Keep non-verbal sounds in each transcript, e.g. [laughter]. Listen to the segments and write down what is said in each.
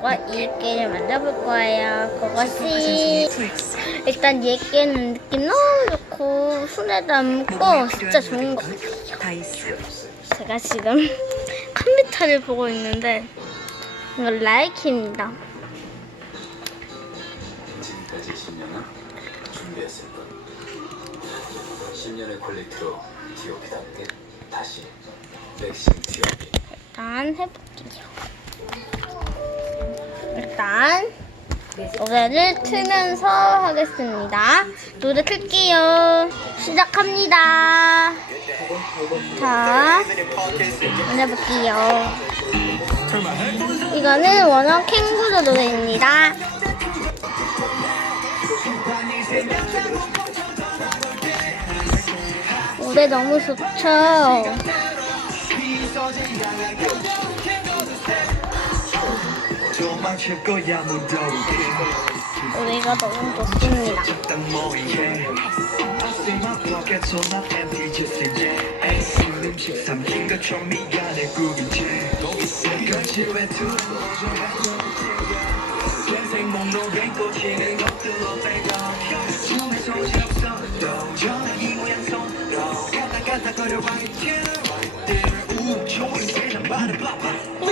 친구들과 이에게를 만들어볼 거예요. 그것이 일단 이에게는 느낌 너무 좋고 손에 담고 진짜 좋은 것 같아요. 제가 지금 [laughs] 컴퓨터를 보고 있는데 이거 라이키입니다. 지금까지 10년은 준비했을 뿐 10년의 퀄리티로 디오피답게 다시 백신 디오피 일단 해볼게요. 일단 노래를 틀면서 하겠습니다. 노래 틀게요. 시작합니다. 자, 한번 해볼게요. 이거는 원어 캥거루 노래입니다. 노래 너무 좋죠? 도망칠 거야 무더욱해 노래가 너무 좋습니다. 딱 모이게? I see my pockets are not empty just 이제 에이 음식 삼킨 것좀 미안해 구긴 채 같이 외투 인생 목록엔 꽂히는 것들로 빼고 처음에 소식 없어도 전화기 모양 손으로 가다 거려 right here right there. 우 좋은 세상. 말을 봐봐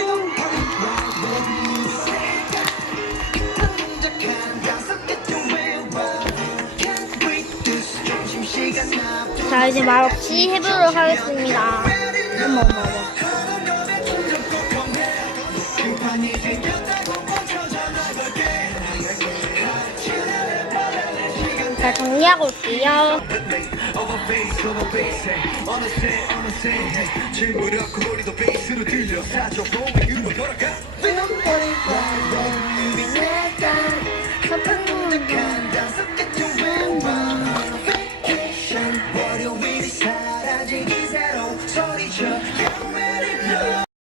자, 이제 말 없이 해보도록 하겠습니다. 어머, 어머. 자, 정리하고 올게요. 질